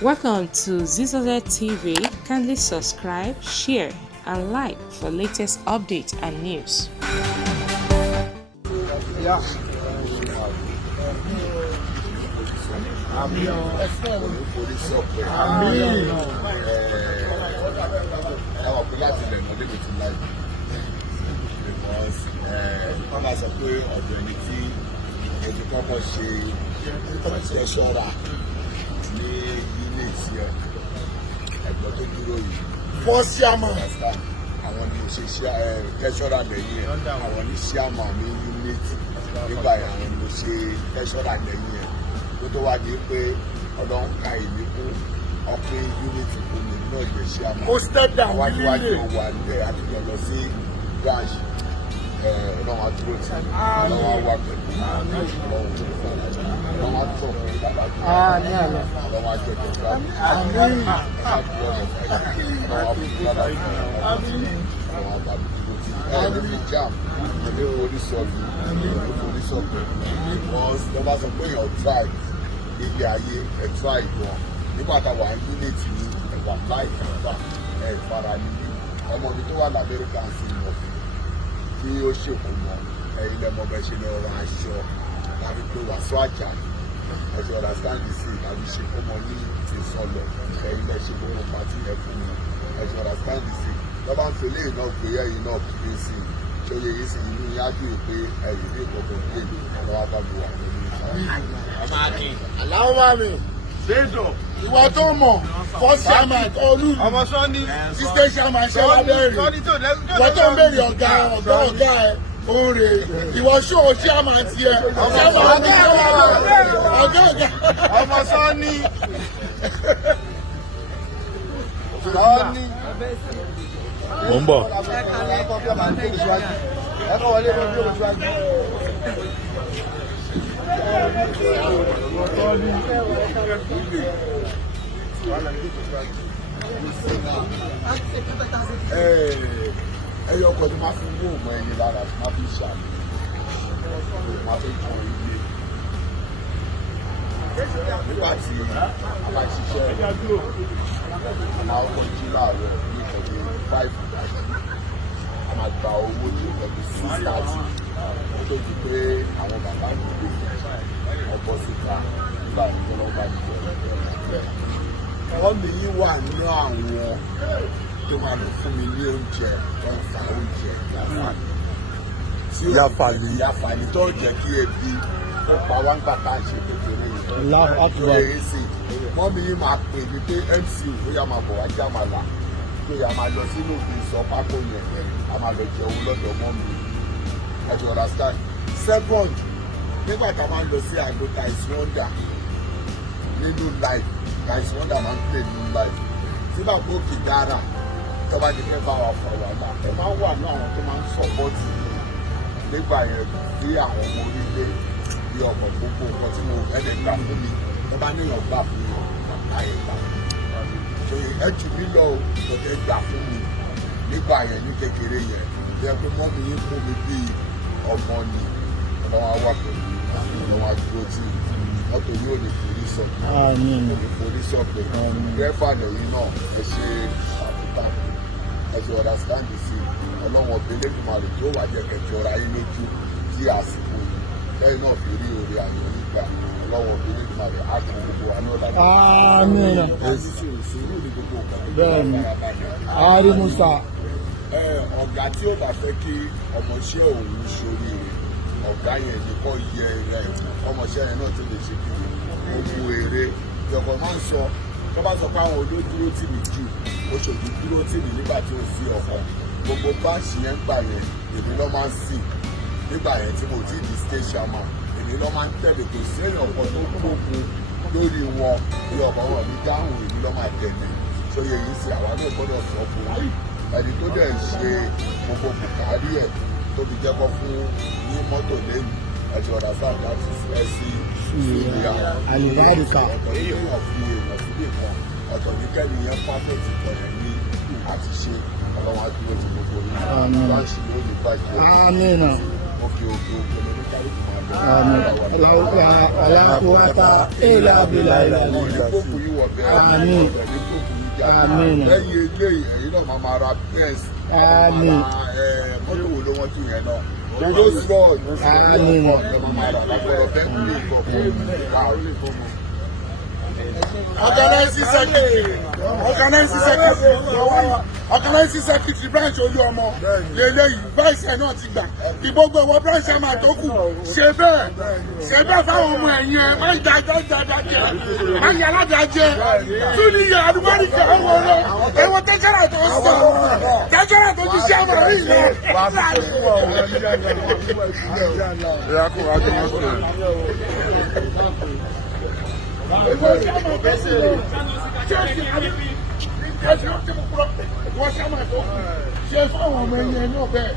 Welcome to Zisodel TV. Kindly subscribe, share, and like for latest updates and news. Yeah. First chairman. Àwọn ni mo ṣe treasurer lẹ́yìn ẹ̀. Àwọn ni chairman ní unit. Nígbà yẹn àwọn ni mo ṣe treasurer lẹ́yìn ẹ̀. Tó tó wá di pé Ọlọ́run ka èmi kún ọpẹ́ unit fún mi náà jẹ́ chairman. Ó step down wájú wà nílẹ̀ àtijọ́ lọ sí branch. Ọlọ́run á dúró tì mí. Ọlọ́run á wà pẹ̀lú mi. Ọlọ́run á tọ̀ fún bàbá tó wà. Ọlọ́run á jẹ́ kí n bá mi. Because the bá sọ pé èèyàn try ilé ayé ẹ̀ try gan nígbà táwa unit ní ẹ̀wà láì kàńtà ẹ̀ fara níbí ọmọ mi tó wà lamẹ́ríkà sí ìmọ̀ tí ó ṣèkú mọ́ ẹ̀yin lẹ́mọ bẹ́ẹ̀ ṣe lọ ra aṣọ láti pé wàásù àjà ẹ̀ṣẹ̀ understand the scene àbí ṣe kó mọ ní ìsọlọ ẹ̀yin lẹ́ ṣe gbogbo pàtí ẹ̀ fún mi ẹ̀ṣẹ̀ understand the scene lọ́ba ń fẹlẹ́ iná gbé ẹ̀yin náà kiri sí i tó yẹ yìí sí inú yájú pé ẹ̀yin ní ìkọ̀kọ̀ gbé ọ̀rọ̀ àbábọ̀ wà nínú ìṣàlẹ̀. aláwọ̀ bá mi ìwọ tó mọ̀ first chairman olú system chairman ṣe wá bẹ́ẹ̀rẹ̀ ìwọ tó ń bèrè ọ̀gá ẹ̀ oore ìwọ ṣó chairman tiẹ̀ ọ̀gá ọmọ sọ́ni mo ń bọ̀. ẹyọ ọkọ tó máa fi wó òmò ẹni lára tó máa fi ṣàmì máa fi jọ ilé nígbà tí a bá ṣiṣẹ́ máa ọkọ̀ jí láàárọ̀ ní ìkọ̀dé 5 a máa gba owó tí ó pẹ̀lú 6:30 ó tó di pé àwọn bàbá mi gbé ọkọ̀ síta nígbà tí wọ́n bá ti bẹ̀rẹ̀ ọwọ́ mi yìí wà nínú àwọn tó máa lọ fún mi ní oúnjẹ tó ń fa oúnjẹ yàfàlì tó jẹ́ kí ebi ó pa wá ń gbàtà ṣe kékeré yìí lóye sí wọ́n mi yìí máa pè mí pé MC bóyá máa bọ̀ wá jẹ́ àmàlà pé a máa lọ sínú ìsọ pákó yẹn a máa lọ jẹun lọ́dọ̀ mọ́ mi ẹ ti understand. Second nígbà tá a máa ń lọ sí àgbo Tice Wonder nínú life Tice Wonder máa ń pè nínú life tí bàbá òkè dára tó bá ti fẹ́ bá wa fọ wàhálà ẹ máa ń wà ní àwọn tó máa ń sọ̀pọ̀tì nígbà yẹn bí àwọn ọmọ orílẹ̀ bí ọkọ̀ gbogbo nǹkan tí mo ẹ̀dẹ̀ gbà fún mi tó bá níyàn gbà fún mi bàbá yẹn gbà fún mi ẹ jù mí lọ òkè gbà fún mi nígbà yẹn ní kékeré yẹn bí ẹ pé mọ́mí yín fún mi bí ọmọ ni ọlọ́wọ́ wà pẹ̀lú ọlọ́wọ́ dúró tí mọ́tò yóò lè forí sọ forí sọ pé dẹ́fà lẹ́yìn náà ẹ ṣe àbúkà ẹ ṣe understand the scene ọlọ́wọ́ Elédùmarè tó wà jẹ́ kẹjọra yín lójú tí àsìkò yìí lẹ́yìn náà fi rí orí ayọ̀ nígbà ọlọ́wọ́ Elédùmarè á kún gbogbo àná ọ̀dàdà. bẹ́ẹ̀ni ààrẹ musa. ọ̀gá tí ó bá fẹ́ kí ọmọọṣẹ́ òun ṣoríire ọ̀gá yẹn ni kò yẹ ọmọọṣẹ́ yẹn náà tó lè ṣe kí ogun èrè ìjọba máa ń sọ tó bá sọ pé àwọn olódúró tì mí jù oṣooṣù dúró tì mí nígbà tí ó sí ọkọ̀ gbogbo báàṣì yẹn gbà yẹn èmi ló máa ń sìn nígbà yẹn tí mo ti di state chairman èmi ló máa ń tẹ̀lé kò sí èèyàn kan tó gbógun lórí wọn bí ọkọ̀ wọn mi dáhùn èmi ló máa tẹ̀lé sóye yìí sí àwa náà gbọ́dọ̀ sọ fún wa ẹni tó dẹ̀ ṣe gbogbo bùkárí ẹ̀ tó fi jẹ́kọ́ fún ní mọ́tò lẹ́nu ẹ̀jẹ̀ ọ̀dà sáà láti fẹ́ sí ìlú àlùbáríkà ọ̀tọ̀ ní kéèyàn fi èèyàn sílé kan ọ̀tọ̀ ní kẹ́ni yẹn pàfẹ́tì kan yẹn ní àti ṣe ọlọ́wọ́n adúgbò ti gbogbo yìí wá ń ṣe lónìí bàjẹ́ òkè lórí kárí tó máa alákòwátá èèlà abìlà ìlànà àmín àmín lẹ́yìn eléyìí ẹ̀yin náà máa ra pens àmín mọ́tò wo ló wọ́n tún yẹn náà Rolls Royce àmín máa rà lágbọ́dọ̀ Bentley ìkọ̀kọ̀ organizing secretary branch Oluomo lélẹ́yìí vice ẹ̀ náà ti gbà ìgbógbó ìwọ branch ẹ̀ máa tó kù ṣe bẹ́ẹ̀ fáwọn ọmọ ẹ̀yìn ẹ̀ má dájẹ́ má yà aládàájẹ́ tún ní yà àdúgbòrìkẹ́ ọwọ́ rẹ̀ ẹ̀wọ̀n tẹ́jẹ́rà tó ń sọ tẹ́jẹ́rà tó ti ṣe àmọ́ rí ilẹ̀ wọ́n ṣe máa tó kù ṣe fáwọn ọmọ ẹ̀yìn ẹ̀ náà bẹ́ẹ̀.